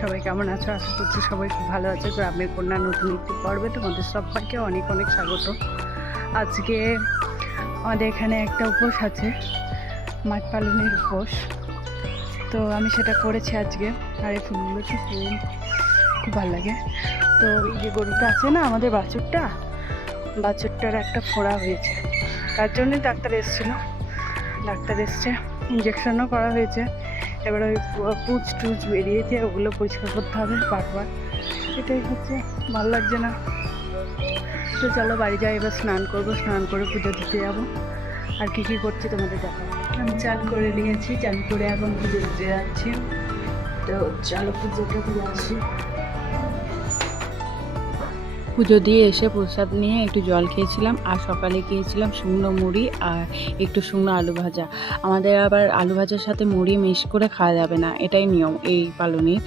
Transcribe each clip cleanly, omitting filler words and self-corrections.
সবাই কেমন আছো? আশা করছি সবাই খুব ভালো আছে। গ্রামের কন্যা নতুন একটি পর্বে তোমাদের সবাইকে অনেক অনেক স্বাগত। আজকে আমাদের এখানে একটা উপোস আছে, মাঠ পালনের উপোস। তো আমি সেটা করেছি আজকে। আর এই ফুলগুলো খুব ভালো লাগে। তো এই যে গরুটা আছে না, আমাদের বাছুরটার একটা ফোড়া হয়েছে, তার জন্যই ডাক্তার এসছে, ইঞ্জেকশনও করা হয়েছে। এবার ওই পুঁজ টুজ বেরিয়েছে, ওগুলো পরিষ্কার করতে হবে বারবার। এটাই হচ্ছে, ভালো লাগছে না। তো চলো বাড়ি যাই, এবার স্নান করবো, স্নান করে পুজো দিতে যাবো। আর কী করছি তোমাদের দেখাবো। আমি চান করে নিয়েছি, চান করে এখন পুজো দিতে যাচ্ছি। তো চলো পুজোটা দিয়ে আসি। পুজো দিয়ে এসে প্রসাদ নিয়ে একটু জল খেয়েছিলাম, আর সকালে খেয়েছিলাম শুকনো মুড়ি আর একটু শুকনো আলু ভাজা। আমাদের আবার আলু ভাজার সাথে মুড়ি মিক্স করে খাওয়া যাবে না, এটাই নিয়ম এই পালনের।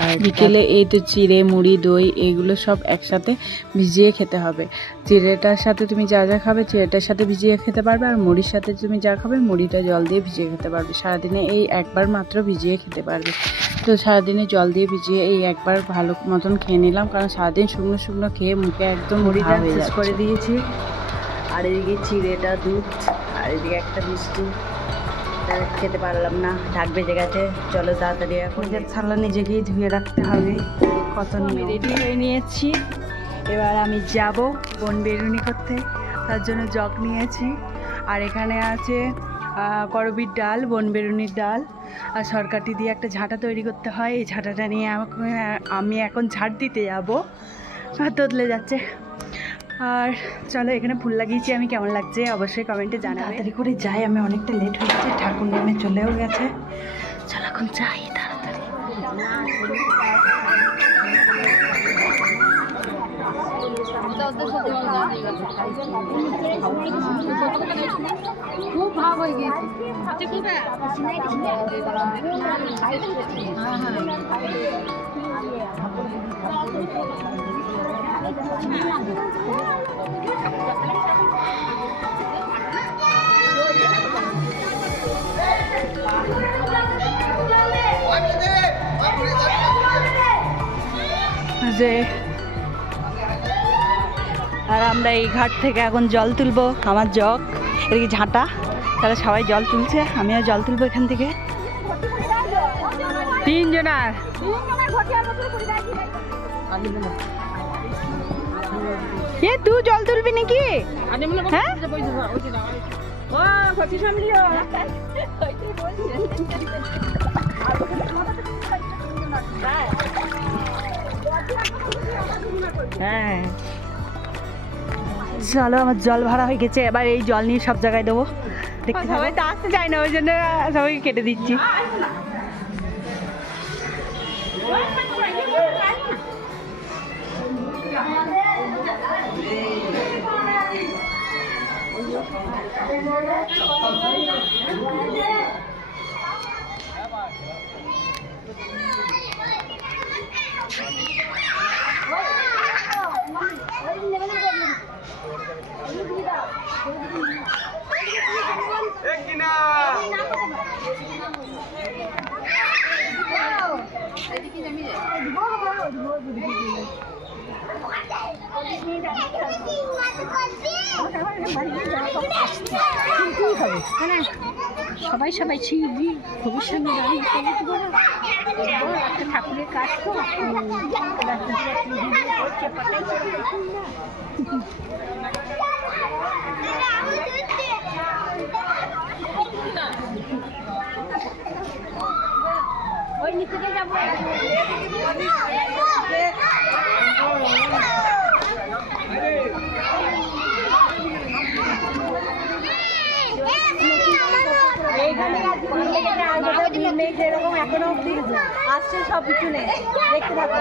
আর বিকেলে এই তো চিড়ে, মুড়ি, দই এগুলো সব একসাথে ভিজিয়ে খেতে হবে। চিড়েটার সাথে তুমি যা যা খাবে চিড়েটার সাথে ভিজিয়ে খেতে পারবে, আর মুড়ির সাথে তুমি যা খাবে মুড়িটা জল দিয়ে ভিজিয়ে খেতে পারবে। সারাদিনে এই একবার মাত্র ভিজিয়ে খেতে পারবে। তো সারাদিনে জল দিয়ে ভিজিয়ে এই একবার ভালো মতন খেয়ে নিলাম, কারণ সারাদিন শুকনো শুকনো খেয়ে মুখে একদম মুড়িটা শেষ করে দিয়েছি। আর এদিকে চিড়েটা, দুধ, আর এদিকে একটা মিষ্টি খেতে পারলাম না, ঢাক বেজে গেছে। চলো তাড়াতাড়ি এখন নিজের থালা নিজেকেই ধুয়ে রাখতে হবে। কত আমি রেডি হয়ে নিয়েছি, এবার আমি যাব বন বেরুনি করতে, তার জন্য জগ নিয়েছি। আর এখানে আছে করবির ডাল, বন বেরুনির ডাল, আর সরকাটি দিয়ে একটা ঝাঁটা তৈরি করতে হয়। এই ঝাঁটাটা নিয়ে আমি এখন ঝাড় দিতে যাবো। হাত বদলে যাচ্ছে। আর চলো, এখানে ফুল লাগিয়েছি, আমি কেমন লাগছে অবশ্যই কমেন্টে জানাবে। তাড়াতাড়ি করে যাই, আমি অনেকটা লেট হয়ে গেছে, ঠাকুর নেমে চলেও গেছে। চলো এখন যাই তাড়াতাড়ি। খুব ভাব হয়ে গেছে। যে আর আমরা এই ঘাট থেকে এখন জল তুলবো, আমার জগ এদিকে ঝাঁটা, তাহলে সবাই জল তুলছে, আমিও জল তুলবো এখান থেকে। তিনজনার তুই জল তুলবি নাকি? হ্যাঁ চলো, আমার জল ভরা হয়ে গেছে, এবার এই জল নিয়ে সব জায়গায় দেবো। দেখতে সবাই তো আসতে চায় না, ওই জন্য সবাইকে কেটে দিচ্ছি। সবাই ছিড়বি ভবিষ্যৎ একটা ঠাকুরের কাজ তো ওই নিচে যাবো। যেরকম এখনো অব্দি আসছে সব কিছু নেই, দেখতে থাকো।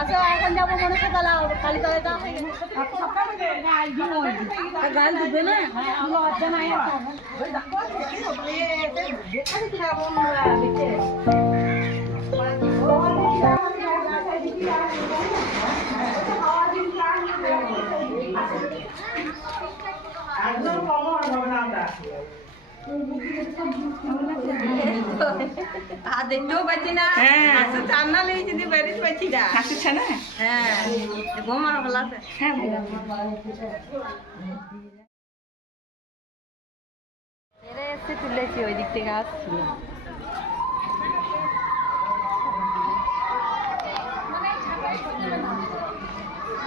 আচ্ছা এখন যাবো মনে হচ্ছে কালীতলায় গাল দিবে না দেখতেও পাচ্ছি না চান্না লেগে যদি বেরিয়ে পাচ্ছি না হাসছে না হ্যাঁ বোমার ভালো আছে হ্যাঁ এসে তুলেছি ওই দিক থেকে আসছিল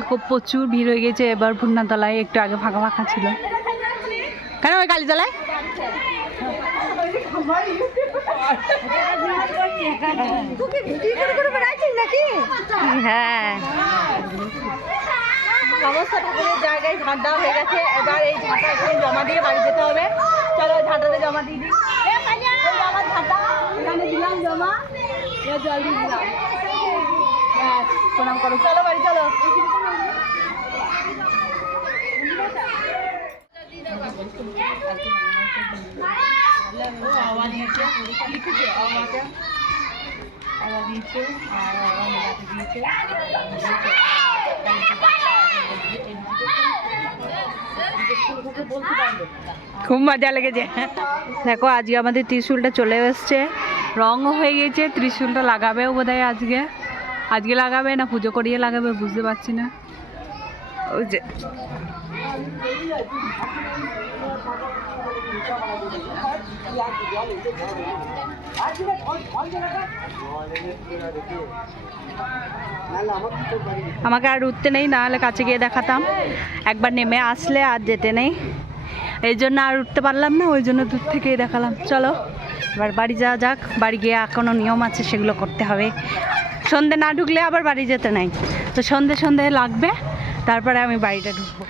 খুব প্রচুর ভিড় হয়ে গেছে এবার ভুন্নাতলায়, একটু আগে ফাঁকা ফাঁকা ছিল। কেন ওই কালীতলায়? হ্যাঁ সমস্ত ঠাকুরের জায়গায় ঝাঁট দেওয়া হয়ে গেছে, এবার এই ঝাঁটা এখানে জমা দিয়ে বাড়ি যেতে হবে। চলো ঝাঁটাতে জমা দিয়ে দিই। আমার ঝাঁটা এখানে দিলাম জমা, জল দিয়ে দিলাম। হ্যাঁ প্রণাম করো, চলো বাড়ি চলো। খুব মজা লেগেছে। দেখো আজকে আমাদের ত্রিশূলটা চলে এসছে, রঙও হয়ে গেছে। ত্রিশূলটা লাগাবেও বোধহয় আজকে লাগাবে না পুজো করিয়ে লাগাবে বুঝতে পারছি না। ওই যে আমাকে আর উঠতে নেই, না হলে কাছে গিয়ে দেখাতাম। একবার নেমে আসলে আর যেতে নেই, এই জন্য আর উঠতে পারলাম না, ওই জন্য দূর থেকেই দেখালাম। চলো এবার বাড়ি যাওয়া যাক। বাড়ি গিয়ে এখনও নিয়ম আছে, সেগুলো করতে হবে। সন্ধে না ঢুকলে আবার বাড়ি যেতে নাই, তো সন্ধে লাগবে, তারপরে আমি বাড়িটা ঢুকবো।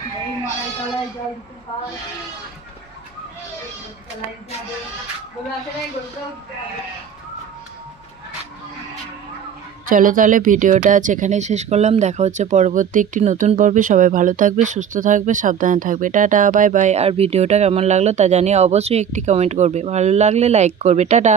চলো তাহলে ভিডিওটা আজ এখানেই শেষ করলাম। দেখা হচ্ছে পরবর্তী একটি নতুন পর্বে। সবাই ভালো থাকবে, সুস্থ থাকবে, সাবধানে থাকবে। Tata, bye bye. আর ভিডিওটা কেমন লাগলো তা জানিয়ে অবশ্যই একটি কমেন্ট করবে, ভালো লাগলে লাইক করবে। টাটা।